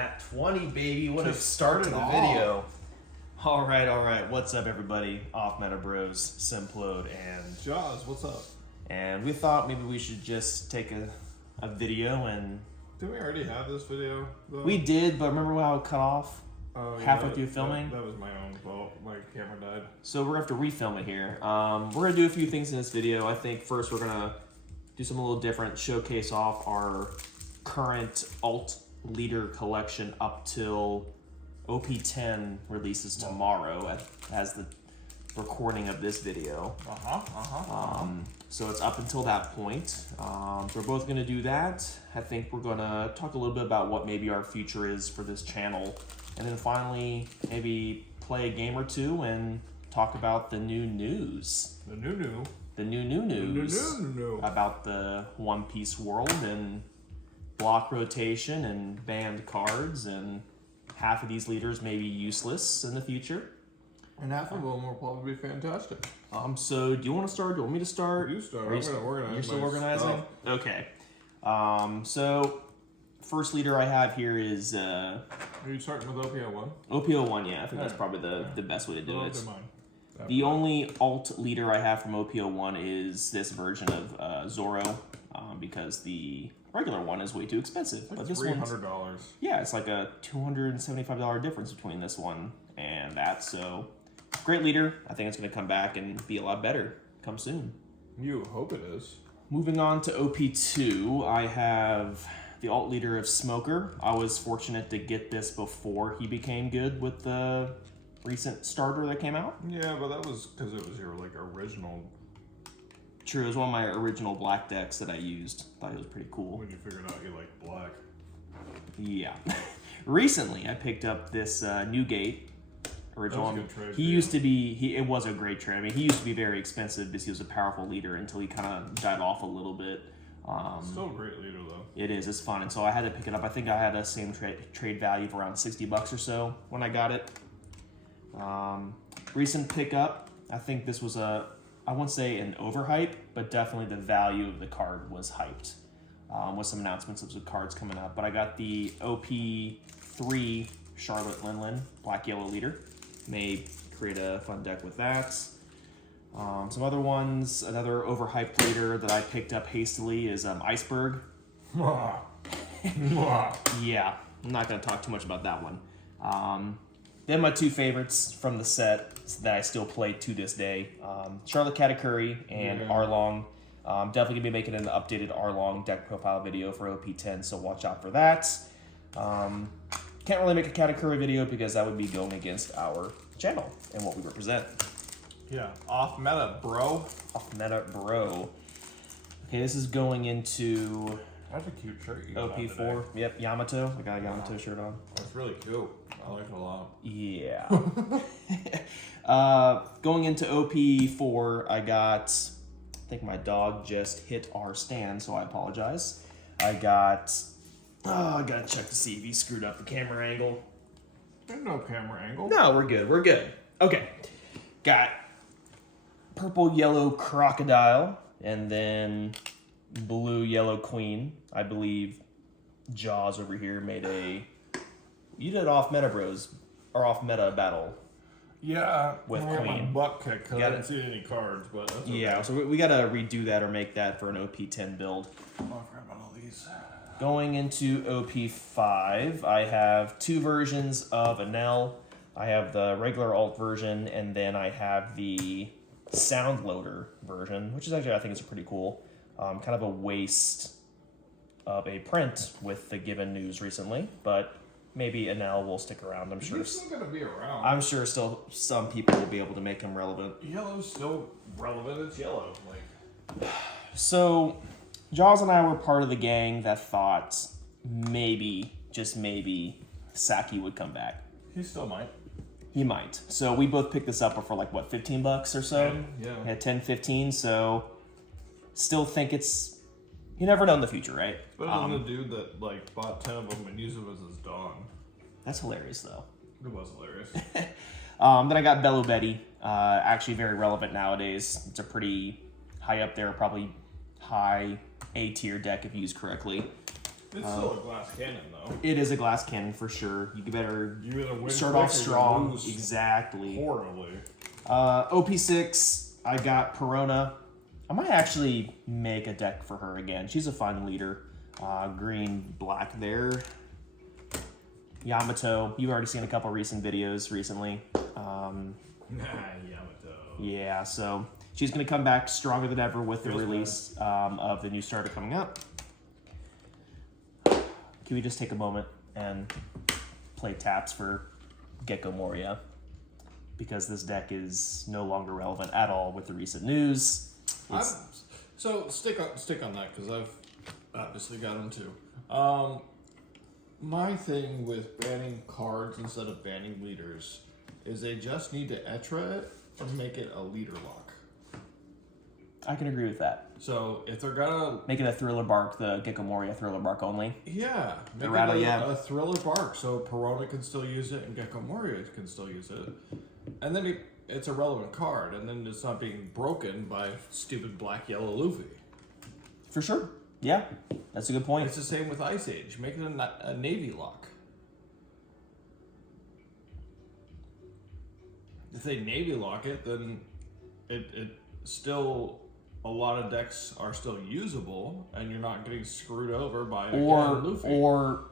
Nat 20, baby. What a start to the video. All right. What's up, everybody? Off Meta Bros, Simplode, and Jaws, what's up? And we thought maybe we should just take a video and... Didn't we already have this video, though? We did, but remember how it cut off? Oh, yeah, halfway through filming? That was my own fault. My camera died. So we're going to have to refilm it here. We're going to do a few things in this video. I think first we're going to do something a little different, showcase off our current alt leader collection up till OP10 releases tomorrow as the recording of this video. So it's up until that point. So we're both going to do that. I think we're going to talk a little bit about what maybe our future is for this channel. And then finally, maybe play a game or two and talk about the new news. The new news about the One Piece world and block rotation and banned cards, and half of these leaders may be useless in the future. And half of them will probably be fantastic. So do you want to start? Do you want me to start? You start. I'm going to organize. You're still my organizing? stuff. Okay. So first leader I have here is Are you starting with OPO1? OPO1, yeah. I think that's probably the best way to do it. Mine. The only alt leader I have from OPO1 is this version of Zoro, because the regular one is way too expensive. Like but this $300. yeah, it's like a $275 difference between this one and that. So great leader. I think it's going to come back and be a lot better come soon. You hope it is. Moving on to OP2, I have the alt leader of Smoker. I was fortunate to get this before he became good with the recent starter that came out. Yeah, but that was because it was your original. True, it was one of my original black decks that I used. Thought it was pretty cool. When you figured out you liked black. Yeah. Recently, I picked up this Newgate original. That was a good trade He for you. used to be. It was a great trade. I mean, he used to be very expensive because he was a powerful leader until he kind of died off a little bit. Still a great leader though. It is. It's fun, and so I had to pick it up. I think I had a same trade value of around $60 or so when I got it. Recent pickup. I think this was I won't say an overhype, but definitely the value of the card was hyped. With some announcements of some cards coming up. But I got the OP3 Charlotte Linlin Black Yellow leader. May create a fun deck with that. Some other ones. Another overhyped leader that I picked up hastily is Iceberg. Yeah, I'm not going to talk too much about that one. Then my two favorites from the set that I still play to this day, Charlotte Katakuri and Arlong. Definitely going to be making an updated Arlong deck profile video for OP10, so watch out for that. Can't really make a Katakuri video because that would be going against our channel and what we represent. Yeah, off meta, bro. Off meta, bro. Okay, this is going into That's a cute shirt you got on OP4. today. Yep, Yamato. I got a Yamato shirt on. That's really cute. I like it a lot. Yeah. Going into OP4, I think my dog just hit our stand, so I apologize. I gotta check to see if he screwed up the camera angle. There's no camera angle. No, we're good. Okay. Got purple, yellow Crocodile, and then blue, yellow Queen. I believe Jaws over here made you did off Meta Bros, or off Meta Battle. Yeah, With I got my Queen. butt kicked because I Got didn't it. see any cards, but that's okay. Yeah, so we gotta redo that or make that for an OP10 build. Oh, I forgot about all these. Going into OP5, I have two versions of Enel. I have the regular alt version, and then I have the sound loader version, which is actually, I think, is pretty cool. Kind of a waste of a print with the given news recently, but maybe Enel will stick around. I'm sure. He's still gonna be around. I'm sure still some people will be able to make him relevant. Yellow's still relevant. It's yellow. So, Jaws and I were part of the gang that thought maybe, just maybe, Saki would come back. He still might. He might. So we both picked this up for like, what, $15 or so? Yeah. At 10, 15, so still think it's... You never know in the future, right? Better than the dude that bought 10 of them and used them as his dog. That's hilarious, though. It was hilarious. Then I got Bello Betty. Actually very relevant nowadays. It's a pretty high up there, probably high A tier deck if used correctly. It's still a glass cannon, though. It is a glass cannon for sure. You better You either win start quick off or you strong. lose Exactly. horribly. OP6, I got Perona. I might actually make a deck for her again. She's a fun leader. Green, black there. Yamato. You've already seen a couple recent videos recently. Yamato. Yeah, so she's going to come back stronger than ever with the Feels release of the new starter coming up. Can we just take a moment and play taps for Gecko Moria? Because this deck is no longer relevant at all with the recent news. So stick on that because I've obviously got them too. My thing with banning cards instead of banning leaders is they just need to Etra it and make it a leader lock. I can agree with that. So if they're gonna Make it a Thriller Bark, the Gecko Moria Thriller Bark only. yeah, make it Rattle, a, yeah. a Thriller Bark so Perona can still use it and Gecko Moria can still use it, and then it's a relevant card, and then it's not being broken by stupid black yellow Luffy. For sure. Yeah, that's a good point. It's the same with Ice Age. Make it a Navy lock. If they Navy lock it, then it still, a lot of decks are still usable, and you're not getting screwed over by again, Luffy. Or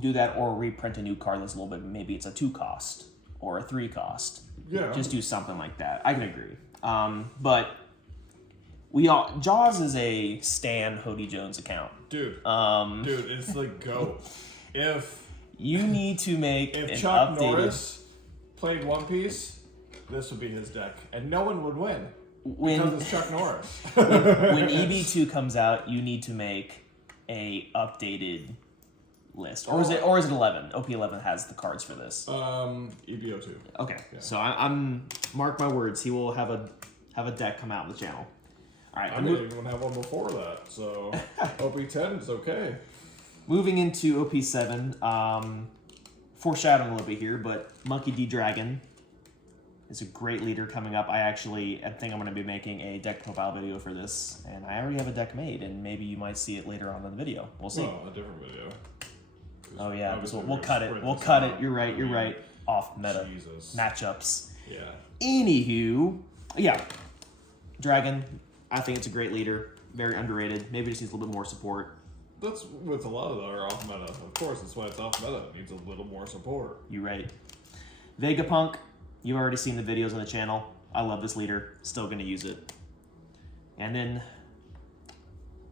do that, or reprint a new card that's a little bit. Maybe it's a 2 cost or a 3 cost. Yeah. Just do something like that. I can agree. But Jaws is a Stan Hody Jones account. Dude, it's the GOAT. If You need to make an Chuck updated. Norris played One Piece, this would be his deck, and no one would win because When it's Chuck Norris. when EB2 comes out, you need to make a updated list, or is it 11? OP11 has the cards for this. EBO2. Okay, so I'm mark my words. He will have a deck come out on the channel. All right, I didn't even have one before that, so OP10 is okay. moving into OP7. Foreshadowing a little bit here, but Monkey D Dragon is a great leader coming up. I think I'm going to be making a deck profile video for this, and I already have a deck made, and maybe you might see it later on in the video. We'll see. Well, a different video. Oh yeah, Obviously we'll we're cut it. spread We'll this cut out. it. You're right. You're right. Off meta Jesus. matchups. Yeah. Anywho, yeah, Dragon. I think it's a great leader. Very underrated. Maybe just needs a little bit more support. That's with a lot of our off meta. Of course, that's why it's off meta. It needs a little more support. You're right. Vegapunk. You've already seen the videos on the channel. I love this leader. Still going to use it. And then,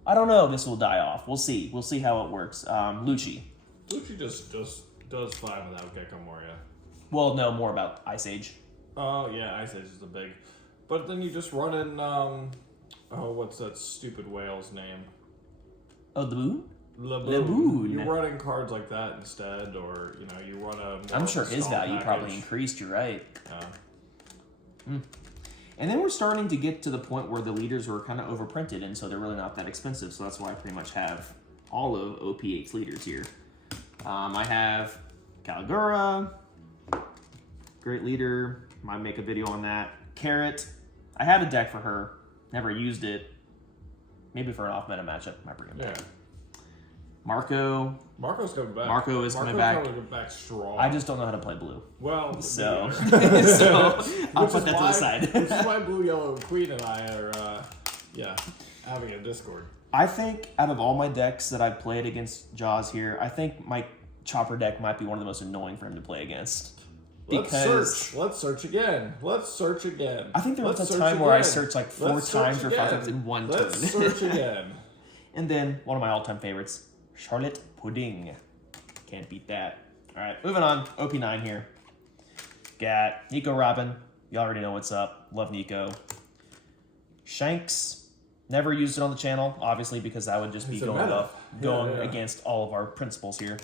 I don't know if this will die off. We'll see. We'll see how it works. Lucci. Lucci just does fine without Gecko Moria. We'll know more about Ice Age. Oh, yeah, Ice Age is the big. But then you just run in, what's that stupid whale's name? Oh, the Moon? Laboon. You run in cards like that instead, or, you run a... I'm sure his value probably package. increased. You're right. Yeah. And then we're starting to get to the point where the leaders were kind of overprinted, and so they're really not that expensive. So that's why I pretty much have all of OP8's leaders here. I have Caligura, great leader. Might make a video on that. Carrot, I had a deck for her, never used it. Maybe for an off-meta matchup, might bring it back. Yeah. Marco's coming back. Marco is coming back. Coming back strong. I just don't know how to play blue. Well, So, me either. so I'll Which put is that to the why- side. Which is why Blue, Yellow, Queen and I are, having a Discord. I think out of all my decks that I've played against Jaws here, I think my Chopper deck might be one of the most annoying for him to play against. Because Let's search again. I think there was Let's a search time where I again. search like 4 Let's search times or 5 again. times in one Let's turn. search again. And then one of my all-time favorites, Charlotte Pudding. Can't beat that. All right, moving on. OP9 here. Got Nico Robin. You already know what's up. Love Nico. Shanks. Never used it on the channel, obviously, because that would just be It's a going meta. up, going Yeah. against all of our principles here.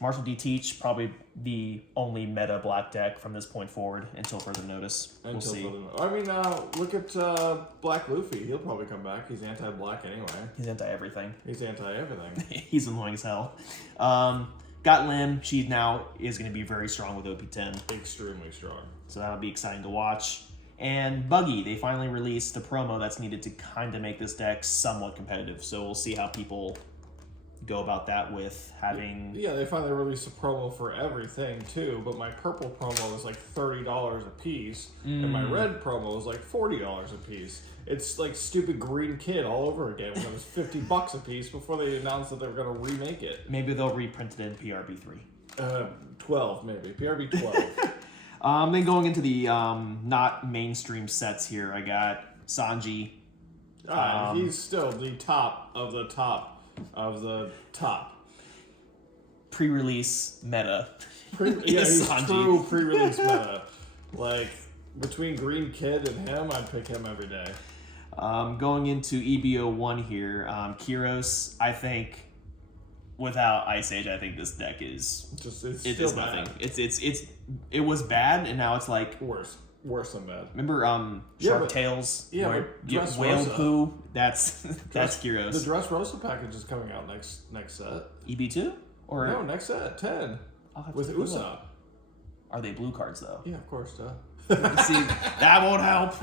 Marshall D. Teach, probably the only meta black deck from this point forward until further notice. We'll see. Look at Black Luffy. He'll probably come back. He's anti-black anyway. He's anti-everything. He's anti-everything. He's annoying as hell. Got Lim. She now is going to be very strong with OP10. Extremely strong. So that'll be exciting to watch. And Buggy, they finally released the promo that's needed to kind of make this deck somewhat competitive. So we'll see how people go about that with having. Yeah, they finally released a promo for everything too, but my purple promo was like $30 a piece, and my red promo was like $40 a piece. It's like stupid Green Kid all over again when it was $50 a piece before they announced that they were going to remake it. Maybe they'll reprint it in PRB3. 12 maybe. PRB 12. Then going into the not mainstream sets here, I got Sanji. He's still the top of the top of the top. Pre-release meta. He's Sanji. true pre-release meta. Like, between Green Kid and him, I'd pick him every day. Going into EBO 1 here, Kyros, I think, without Ice Age, I think this deck is... It's it still is bad. nothing. It was bad, and now it's like... Worse than bad. Remember Yeah, Shark but- Tales? yeah, where but you get Dressrosa- whale poo? That's Kyros. The Dressrosa package is coming out next set. EB2? Or No, next set, 10. I'll have With to look. Usopp. Are they blue cards, though? Yeah, of course, duh. See, that won't help.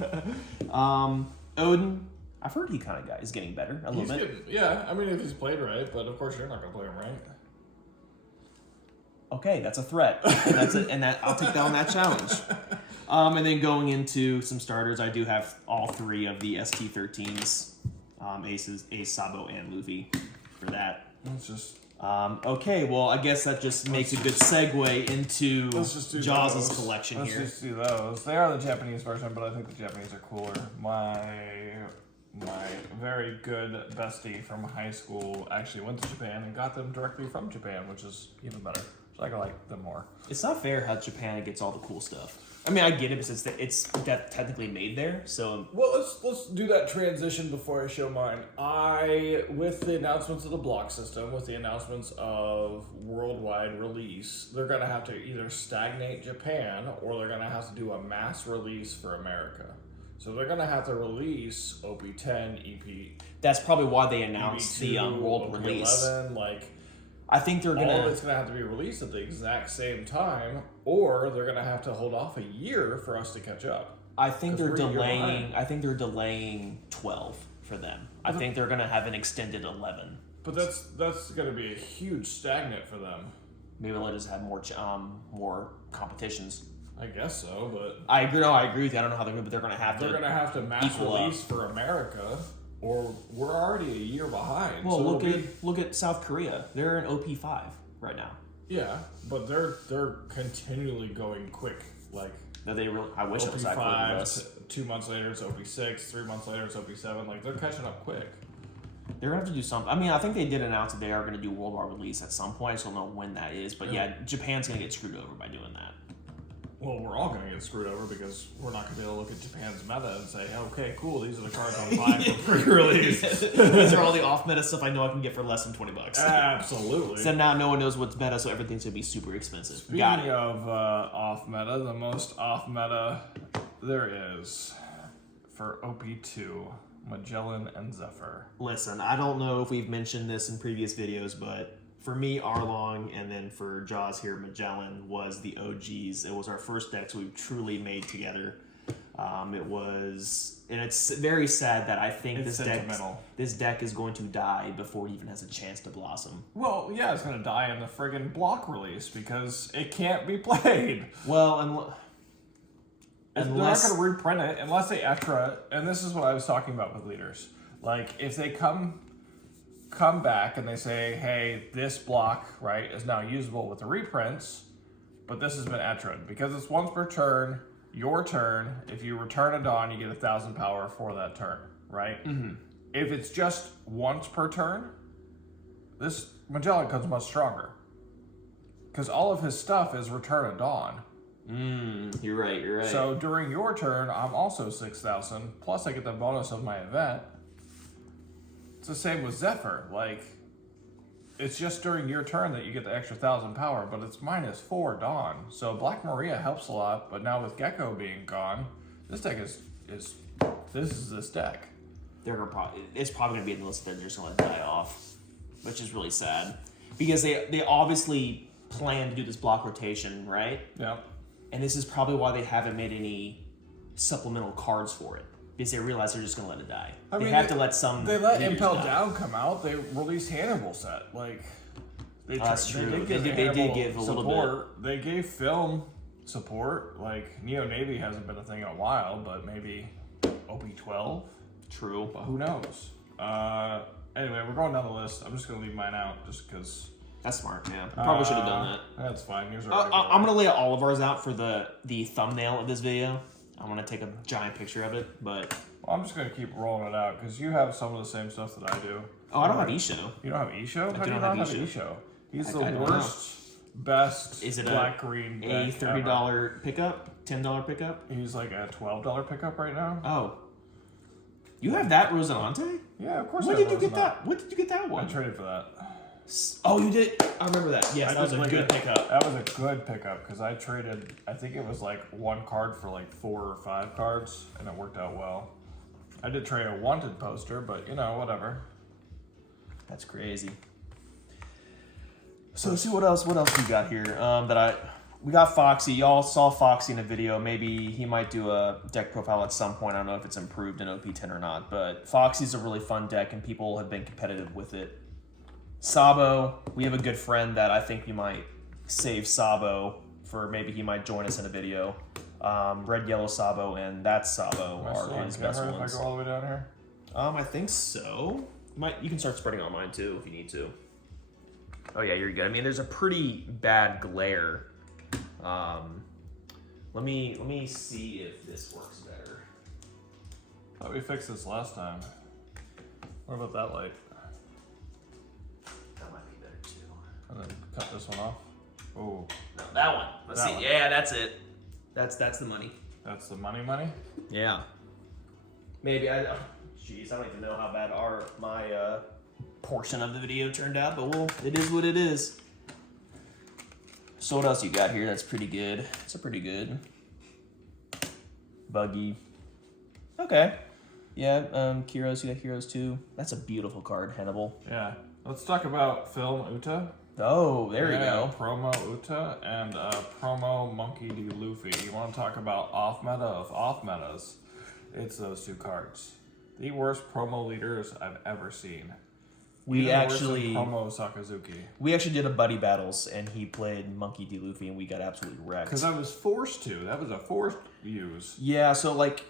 Odin, I've heard he kind of is getting better a little He's bit. getting, yeah, I mean, if he's played right, but of course you're not going to play him right. Okay, that's a threat. I'll take that on that challenge. And then going into some starters, I do have all three of the ST13s, Ace, Sabo, and Luffy for that. Let's just... Okay, well, I guess that just makes a good segue into Let's just do Jaws' those. collection Let's here. just do those. They are the Japanese version, but I think the Japanese are cooler. My very good bestie from high school actually went to Japan and got them directly from Japan, which is even better. So I like them more. It's not fair how Japan gets all the cool stuff. I mean, I get it because it's that technically made there, so... Well, let's do that transition before I show mine. With the announcements of the block system, with the announcements of worldwide release, they're gonna have to either stagnate Japan or they're gonna have to do a mass release for America. So they're gonna have to release OP10, EP, That's probably why they announced the EB2, world OP11, release. like... I think they're All of gonna... it's going to have to be released at the exact same time, or they're going to have to hold off a year for us to catch up. I think 'Cause they're we're a year delaying... behind. I think they're delaying 12 for them. I think they're gonna have an extended 11. But that's going to be a huge stagnant for them. Maybe they'll just have more competitions. I guess so, but I agree. No, I agree with you. I don't know how they're gonna, but they're gonna have they're to. going to have to mass equal up. release for America, or we're already a year behind. Well, so look at South Korea. They're in OP5 right now. yeah, but they're continually going quick. Like No, they really. I wish it was that quick with us. OP5, 2 months later it's OP6, 3 months later it's OP7. Like they're catching up quick. They're gonna have to do something. I mean, I think they did announce that they are gonna do worldwide release at some point. I just don't know when that is. But yeah, Japan's gonna get screwed over by doing that. Well, we're all going to get screwed over because we're not going to be able to look at Japan's meta and say, okay, cool, these are the cards I'm buying for pre-release. These are all the off meta stuff I know I can get for less than $20. Absolutely. So now no one knows what's meta, so everything's gonna be super expensive. Speaking Got it. of off meta, the most off meta there is for OP2, Magellan and Zephyr. Listen, I don't know if we've mentioned this in previous videos, but for me, Arlong, and then for Jaws here, Magellan was the OGs. It was our first decks we've truly made together. It was, and it's very sad that I think It's sentimental. this deck is going to die before it even has a chance to blossom. Well, yeah, it's going to die in the friggin' block release because it can't be played. Well, They're not going to reprint it unless they extra. And this is what I was talking about with leaders. Like, if they come back and they say, hey, this block, right, is now usable with the reprints, but this has been etroed. Because it's once per turn, your turn, if you return a Dawn, you get 1,000 power for that turn, right? Mm-hmm. If it's just once per turn, this Magellan comes much stronger. Because all of his stuff is return a Dawn. You're right. So during your turn, I'm also 6,000, plus I get the bonus of my event. It's the same with Zephyr. Like, it's just during your turn that you get the extra 1,000 power, but it's -4 Dawn. So Black Maria helps a lot, but now with Gecko being gone, this deck is this deck. It's probably gonna be in the list that they're just gonna let it die off, which is really sad because they obviously plan to do this block rotation, right? Yeah. And this is probably why they haven't made any supplemental cards for it. because they realize they're just gonna let it die. I They mean, have to let some. They let leaders Impel die. Down come out. They released Hannibal set. Like, That's true. They They did Hannibal give a little support. They gave film support. Like, Neo Navy hasn't been a thing in a while, but maybe OP12. True. But who knows? Anyway, we're going down the list. I'm just gonna leave mine out just because. That's smart. Yeah, probably should have done that. That's fine. Yours are I'm gonna lay all of ours out for the thumbnail of this video. I'm gonna take a giant picture of it, but Well, I'm just gonna keep rolling it out because you have some of the same stuff that I do. I don't have eShow. You don't have eShow? How do you don't not have have eShow. eShow? He's Heck, the I don't worst, best Is it black green a deck $30 pickup, $10 pickup? ever. He's like a $12 pickup right now. Oh, you have that Rosinante? Yeah, of course. When I did you have get those that? When did you get that I one? traded for that. Oh, you did. I remember that. Yes, that was a like good pickup. That was a good pickup because I traded. I think it was like one card for like 4 or 5 cards, and it worked out well. I did trade a wanted poster, but you know, whatever. That's crazy. So let's see what else we got here. We got Foxy. Y'all saw Foxy in a video. Maybe he might do a deck profile at some point. I don't know if it's improved in OP10 or not, but Foxy's a really fun deck, and people have been competitive with it. Sabo, we have a good friend that I think we might save Sabo for maybe he might join us in a video. Red, Yellow Sabo, and That's Sabo Am I still are on his best camera ones. if I go all the way down here? I think so. You can start spreading on mine too if you need to. Oh yeah, you're good. I mean, there's a pretty bad glare. Let me see if this works better. Thought we fixed this last time. What about that light? That might be better too. And then cut this one off. Oh, No, that one. Let's That see. one. Yeah, that's it. That's the money. that's the money. Yeah. Maybe jeez, I don't even know how bad my portion of the video turned out, but it is what it is. So what else you got here? That's pretty good. It's a pretty good. Buggy. Okay. Yeah. Heroes. You got Heroes too. That's a beautiful card, Hannibal. Yeah. Let's talk about Film Uta. Oh, there you go. Promo Uta and promo Monkey D. Luffy. You want to talk about off meta of off metas? It's those 2 cards. The worst promo leaders I've ever seen. We Even worse than actually promo Sakazuki. did a buddy battles, and he played Monkey D. Luffy, and we got absolutely wrecked. Because I was forced to. That was a forced use. Yeah, so like,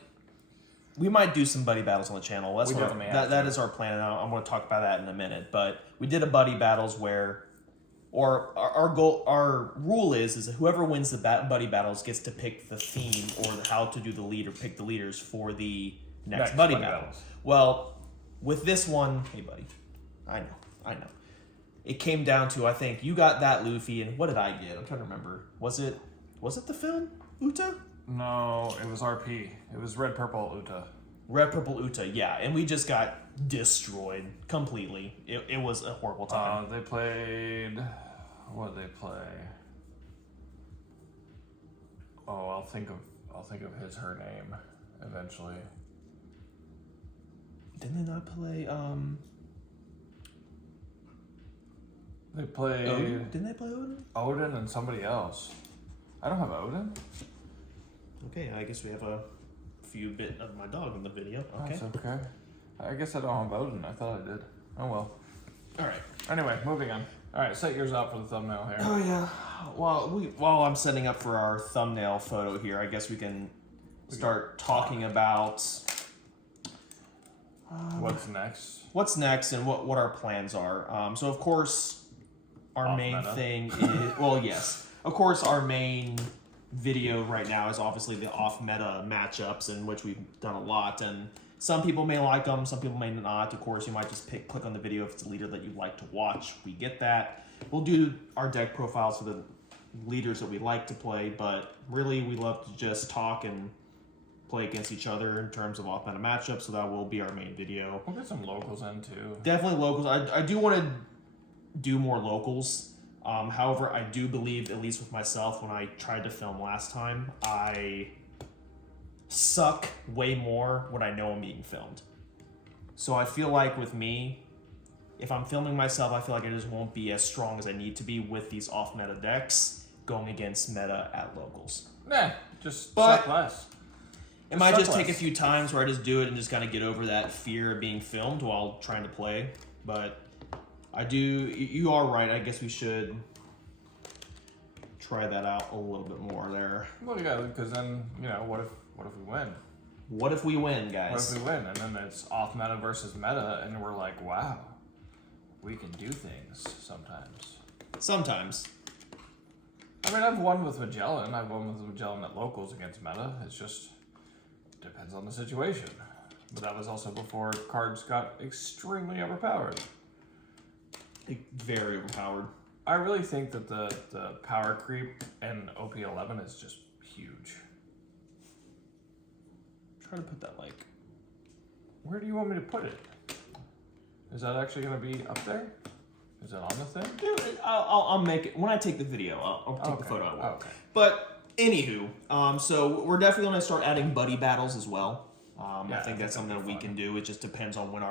we might do some buddy battles on the channel. That's We what definitely have that to. is our plan, and I'm going to talk about that in a minute. But we did a buddy battles where, or our goal, our rule is that whoever wins the buddy battles gets to pick the theme or how to do the lead or pick the leaders for the next buddy battle. battles. Well, with this one, hey buddy, I know. It came down to, I think you got that Luffy, and what did I get? I'm trying to remember. Was it the film Uta? No, it was RP. It was Red Purple Uta. Red Purple Uta, yeah, and we just got destroyed completely. It was a horrible time. They played. What did they play? Oh, I'll think of her name eventually. Didn't they not play? They played Odin? Didn't they play Odin? Odin and somebody else. I don't have Odin. Okay, I guess we have a few bit of my dog in the video. Okay. That's okay. I guess I don't have Odin. I thought I did. Oh well. All right. Anyway, moving on. All right, set yours out for the thumbnail here. Oh yeah. While I'm setting up for our thumbnail photo here, I guess we can start talking about What's next? what's next and what our plans are. So of course, our Off main meta. thing is well, yes, of course, our main video right now is obviously the off meta matchups, in which we've done a lot, and some people may like them, some people may not. Of course, you might just click on the video if it's a leader that you'd like to watch. We get that. We'll do our deck profiles for the leaders that we like to play, but really we love to just talk and play against each other in terms of off meta matchups, so that will be our main video. We'll get some locals in too. Definitely locals. I do want to do more locals. However, I do believe, at least with myself, when I tried to film last time, I suck way more when I know I'm being filmed. So I feel like with me, if I'm filming myself, I feel like I just won't be as strong as I need to be with these off-meta decks going against meta at locals. Nah, just But- suck less. It might just take a few times where I just do it and just kind of get over that fear of being filmed while trying to play. But I do. You are right. I guess we should try that out a little bit more there. Well, yeah, because then what if we win? What if we win, guys? What if we win, and then it's off meta versus meta, and we're like, wow, we can do things sometimes. Sometimes. I mean, I've won with Magellan. I've won with Magellan at locals against meta. It's just depends on the situation. But that was also before cards got extremely overpowered. Very overpowered. I really think that the power creep in OP11 is just huge. Try to put that Where do you want me to put it? Is that actually going to be up there? Is that on the thing? Dude, I'll make it when I take the video. I'll take the photo. Okay. But anywho, so we're definitely going to start adding buddy battles as well. I think that's something that we can do. It just depends on when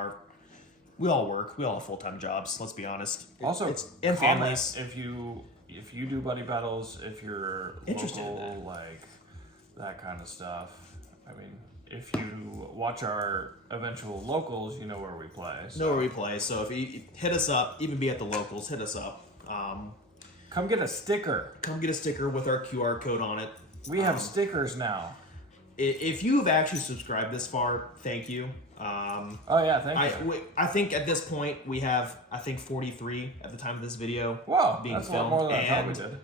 we all work. We all have full-time jobs. Let's be honest. Also, and families. If you do buddy battles, if you're interested local, in like that kind of stuff. I mean, if you watch our eventual locals, you know where we play. Know where we play. So if you hit us up, even be at the locals, hit us up. Come get a sticker. Come get a sticker with our QR code on it. We have stickers now. If you have actually subscribed this far, thank you. Oh yeah, thank you. I think at this point we have 43 at the time of this video. Wow, being that's filmed. a lot more than I thought we And did.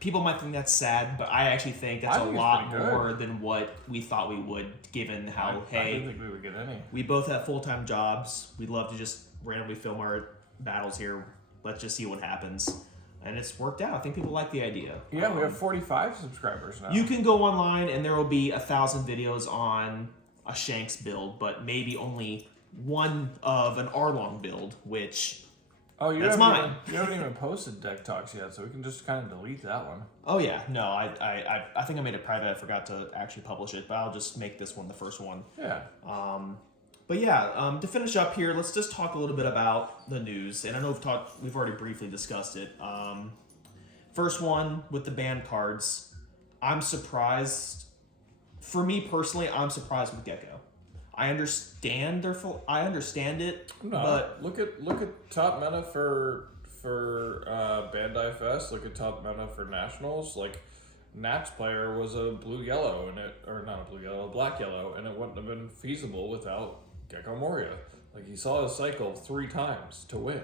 people might think that's sad, but I actually think that's a think it's lot pretty good. more than what we thought we would, given how I didn't think we would get any. we both have full-time jobs. We'd love to just randomly film our battles here. Let's just see what happens. And it's worked out. I think people like the idea. Yeah, we have 45 subscribers now. You can go online and there will be 1,000 videos on a Shanks build, but maybe only one of an Arlong build, which that's mine. You haven't even posted deck talks yet, so we can just kind of delete that one. Oh yeah, no, I think I made it private. I forgot to actually publish it, but I'll just make this one the first one. Yeah. But yeah, to finish up here, let's just talk a little bit about the news. And I know we've already briefly discussed it. First one with the banned cards. I'm surprised. For me personally, I'm surprised with Gecko. I understand I understand it, No, but look at top meta for Bandai Fest. Look at top meta for Nationals. Like Nat's player was a blue-yellow a black-yellow, and it wouldn't have been feasible without Gecko Moria. Like he saw his cycle 3 times to win.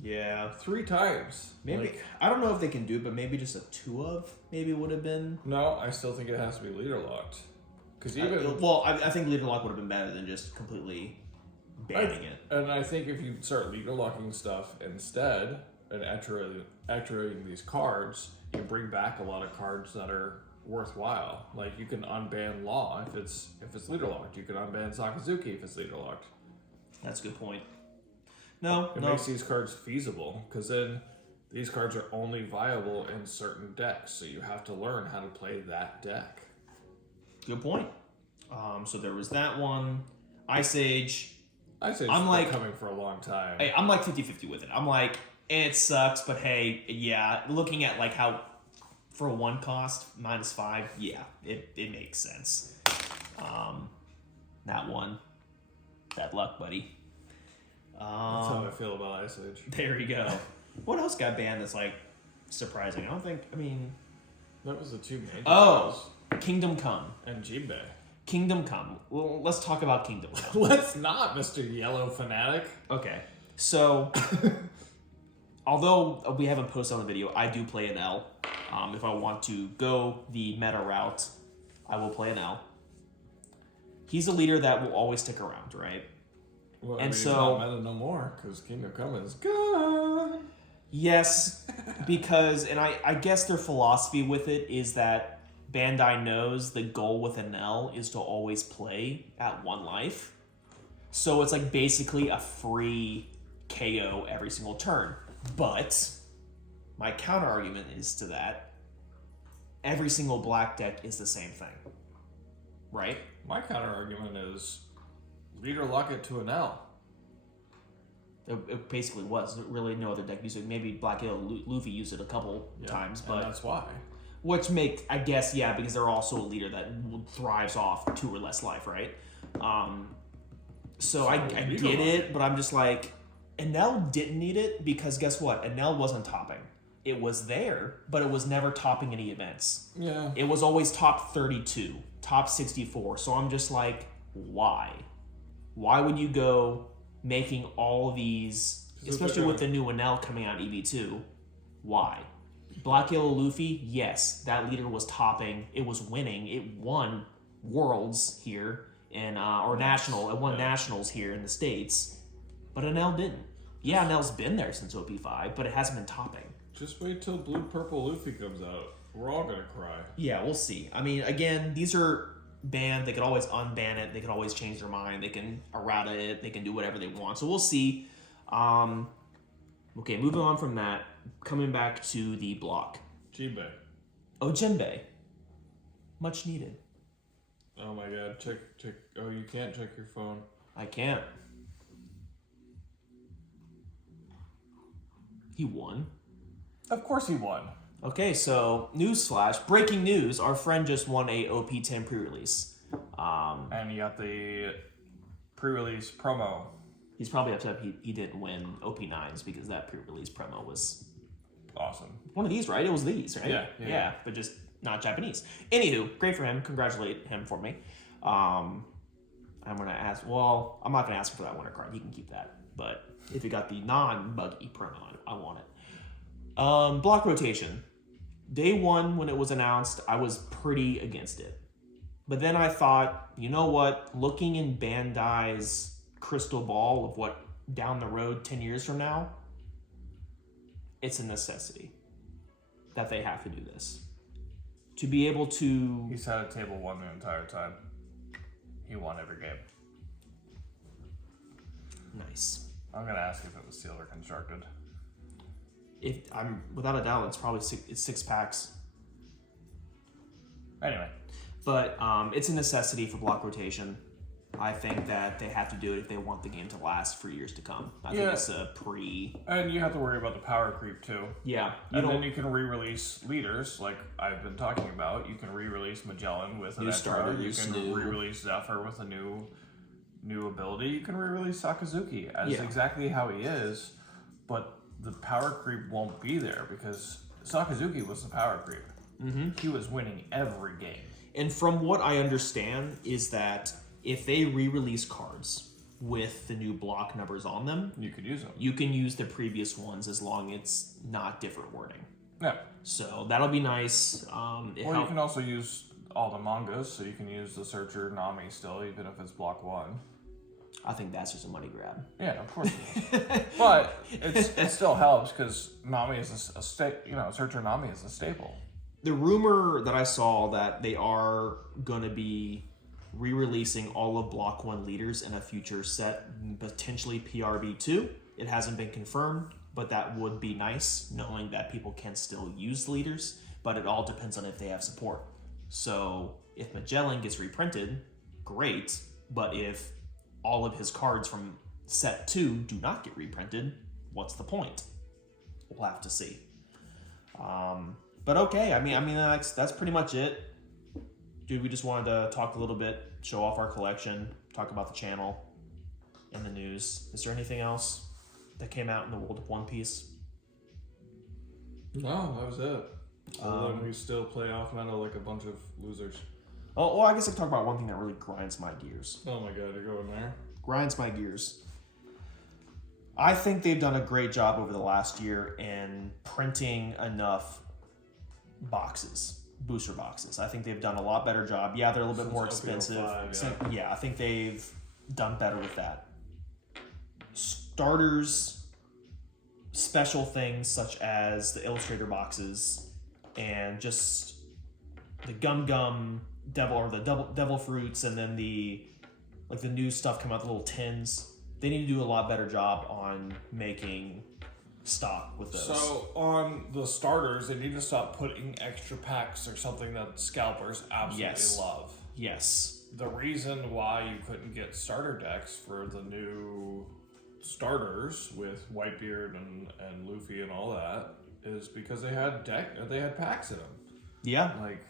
yeah, 3 times. maybe I don't know if they can do it, but maybe just a 2 of maybe would have been. No, I still think it has to be leader locked. Because I think leader lock would have been better than just completely banning it. And I think if you start leader locking stuff instead and activating these cards, you bring back a lot of cards that are worthwhile. Like you can unban Law if it's leader locked. You can unban Sakazuki if it's leader locked. That's a good point. No, It makes these cards feasible because then these cards are only viable in certain decks. So you have to learn how to play that deck. Good point. So there was that one. Ice Age. I'd say I'm it's been coming for a long time. Hey, I'm like 50-50 with it. I'm like, it sucks, but hey, yeah, looking at like how for a 1 cost, -5, yeah, it makes sense. That one. Bad luck, buddy. That's how I feel about Ice Age. There you go. What else got banned that's like surprising? That was the 2 major Oh, Kingdom Come. and Jinbei. Kingdom Come. Well, let's talk about Kingdom Come. Let's not, Mr. Yellow Fanatic. Okay, so although we haven't posted on the video, I do play an L. If I want to go the meta route, I will play an L. He's a leader that will always stick around, right? Well, And it's so- not meta no more because Kingdom Come is gone. Yes, because, and I guess their philosophy with it is that Bandai knows the goal with an L is to always play at 1 life. So it's like basically a free KO every single turn. But my counter argument is to that, every single black deck is the same thing. Right? My counter argument is leader lock it to an L. It basically was. There really no other deck used it. Maybe Black Yellow Luffy used it a couple times, and but that's why. Which I guess, yeah, because they're also a leader that thrives off 2 or less life, right? So I get it, but I'm just like, Enel didn't need it because guess what? Enel wasn't topping. It was there, but it was never topping any events. Yeah. It was always top 32, top 64. So I'm just like, why? Why would you go making all these, especially with the new Enel coming out EV2? Why? Black Yellow Luffy, yes, that leader was topping. It was winning. It won Worlds here in or National. It won Nationals here in the States, but Enel didn't. Yeah, Enel's been there since OP5, but it hasn't been topping. Just wait till Blue Purple Luffy comes out. We're all gonna cry. Yeah, we'll see. I mean, again, these are banned. They could always unban it. They could always change their mind. They can errata it. They can do whatever they want. So we'll see. Okay, moving on from that, coming back to the block. Jinbei. Oh, Jinbei. Much needed. Oh my god, check. Oh, you can't check your phone. I can't. He won. Of course he won. Okay, so newsflash, breaking news, our friend just won a OP10 pre-release. And he got the pre-release promo. He's probably upset he didn't win OP9s because that pre-release promo was awesome. One of these, right? It was these, right? Yeah, but just not Japanese. Anywho, great for him. Congratulate him for me. I'm gonna ask. Well, I'm not gonna ask him for that winner card. He can keep that. But if he got the non-buggy promo, I want it. Block rotation. Day 1 when it was announced, I was pretty against it. But then I thought, you know what? Looking in Bandai's crystal ball of what down the road 10 years from now, it's a necessity that they have to do this. To be able to... He's had a table 1 the entire time. He won every game. Nice. I'm gonna ask if it was sealed or constructed. Without a doubt, it's probably 6 packs. Anyway. But it's a necessity for block rotation. I think that they have to do it if they want the game to last for years to come. I think it's a And you have to worry about the power creep too. Yeah. Then you can re-release leaders, like I've been talking about. You can re-release Magellan with an extra. You can re-release Zephyr with a new ability. You can re-release Sakazuki as exactly how he is, but the power creep won't be there because Sakazuki was the power creep. Mm-hmm. He was winning every game. And from what I understand is that if they re-release cards with the new block numbers on them, you could use them. You can use the previous ones as long as it's not different wording. Yeah. So that'll be nice. You can also use all the mangas, so you can use the Searcher Nami still, even if it's block 1. I think that's just a money grab. Yeah, of course it is. But it still helps because Nami is Searcher Nami is a staple. The rumor that I saw that they are going to be re-releasing all of Block 1 leaders in a future set, potentially PRB2. It hasn't been confirmed, but that would be nice, knowing that people can still use leaders, but it all depends on if they have support. So if Magellan gets reprinted, great, but if all of his cards from set 2 do not get reprinted, what's the point? We'll have to see. But okay, I mean that's pretty much it. Dude, we just wanted to talk a little bit, show off our collection, talk about the channel and the news. Is there anything else that came out in the world of One Piece? No, that was it. We still play off metal like a bunch of losers. Oh, well, I guess I can talk about one thing that really grinds my gears. Oh my god, you're going there? Grinds my gears. I think they've done a great job over the last year in printing enough booster boxes. I think they've done a lot better job. Yeah, they're a little bit more expensive. Yeah, I think they've done better with that. Starters, special things such as the Illustrator boxes and just the Gum Devil or the Devil Fruits, and then the new stuff come out, the little tins. They need to do a lot better job on making stock with those. So on the starters, they need to stop putting extra packs or something that scalpers absolutely love. Yes. The reason why you couldn't get starter decks for the new starters with Whitebeard and Luffy and all that is because they had packs in them. Yeah. Like,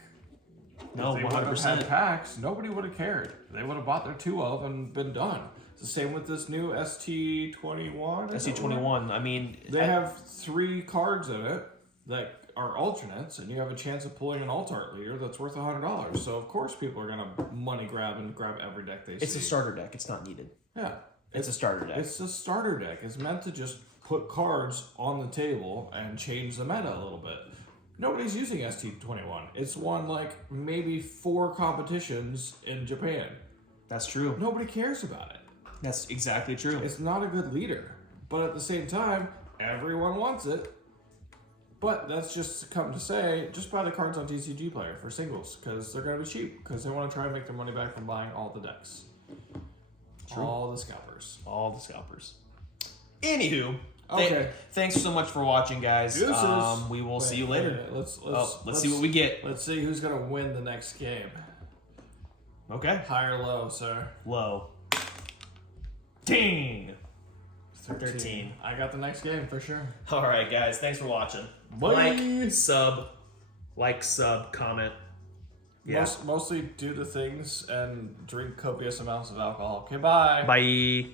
No, if they would have 100%. had packs, nobody would have cared. They would have bought their 2 of and been done. It's the same with this new ST21. ST21. I mean, They have 3 cards in it that are alternates, and you have a chance of pulling an alt art leader that's worth $100. So of course people are gonna money grab and grab every deck they see. it's a starter deck. It's not needed. Yeah, It's a starter deck. it's a starter deck. It's meant to just put cards on the table and change the meta a little bit. Nobody's using ST21. It's won like maybe 4 competitions in Japan. That's true. Nobody cares about it. That's exactly true. It's not a good leader, but at the same time, everyone wants it. But that's just come to say, just buy the cards on TCG Player for singles, because they're going to be cheap, because they want to try and make their money back from buying all the decks. True. All the scalpers. All the scalpers. Anywho, Okay. thanks so much for watching, guys. Deuces. We will see Wait, you later. wait, Let's see what we get. Let's see who's going to win the next game. Okay. High or low, sir? Low. Ding. 13. I got the next game for sure. All right, guys. Thanks for watching. Bye. Like, sub, comment. Yeah. Mostly do the things and drink copious amounts of alcohol. Okay, bye. Bye.